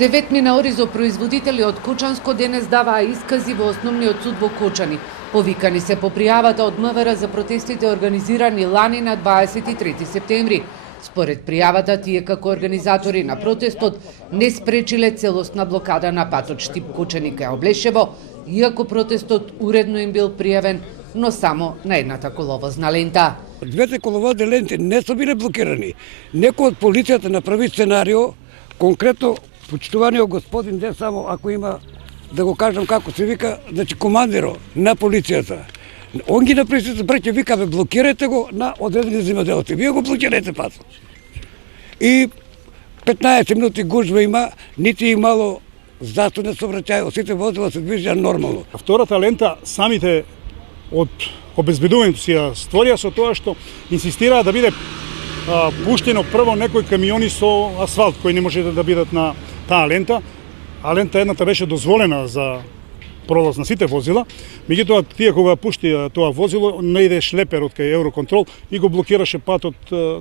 Деветмина оризо производители од Кочанско денес даваа искази во Основниот суд во Кочани. Повикани се по пријавата од МВР за протестите организирани лани на 23 септември. Според пријавата, тие како организатори на протестот не спречиле целосна блокада на патот Штип Кочани кај Облешево, иако протестот уредно им бил пријавен, но само на едната коловозна лента. Двете коловозни ленти не се биле блокирани. Некој од полицијата направи сценарио, конкретно почитуваниот господин де само ако има да го кажам како се вика, значи командиро на полицијата. Он ги направи се браќа, вика бе блокирајте го на одредени земјоделци. Вие го блокирајте патот. И 15 минути гужва има, нити имало застудне сообраќај, сите возила се движеа нормално. Втората лента самите од обезбедувањето си ја створија со тоа што инсистираа да биде пуштено прво некои камиони со асфалт кои не може да бидат на таа лента, а лента едната беше дозволена за пролаз на сите возила, меѓутоа тие кога пушти тоа возило, не иде шлепер од кај Евроконтрол и го блокираше патот,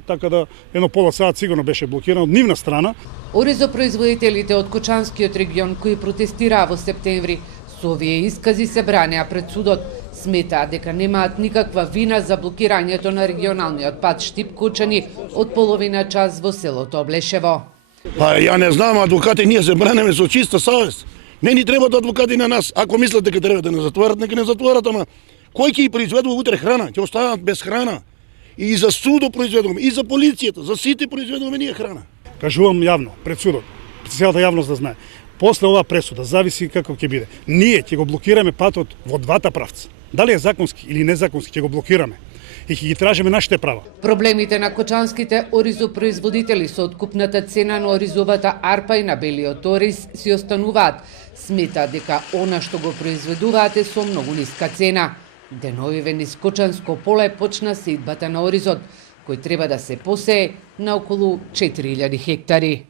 така да едно пола саат сигурно беше блокирано од нивна страна. Оризопроизводителите од Кочанскиот регион кои протестираа во септември со овие искази се бранеа пред судот. Сметаа дека немаат никаква вина за блокирањето на регионалниот пат Штип Кочани од половина час во селото Облешево. Па ја не знам, адвокати, ние се бранеме со чиста совест. Не ни требаат адвокати на нас. Ако мислат дека треба да не затворат, нека не затворат, ама кој ќе ги произведува утре храна? Ќе останат без храна. И за судо произведуваме, и за полицијата, за сите произведуваме ние храна. Кажувам јавно, пред судот, целата јавност да знае. После оваа пресуда, зависи како ќе биде. Ние ќе го блокираме патот во двата правца. Дали е законски или незаконски, ќе го блокираме и ќе ги тражиме нашите права. Проблемите на кочанските оризопроизводители со откупната цена на оризовата арпа и на белиот ориз си остануваат. Сметаат дека она што го произведуваат е со многу ниска цена. Деновиве низ Кочанско поле почна сејдбата на оризот, кој треба да се посее на околу 4000 хектари.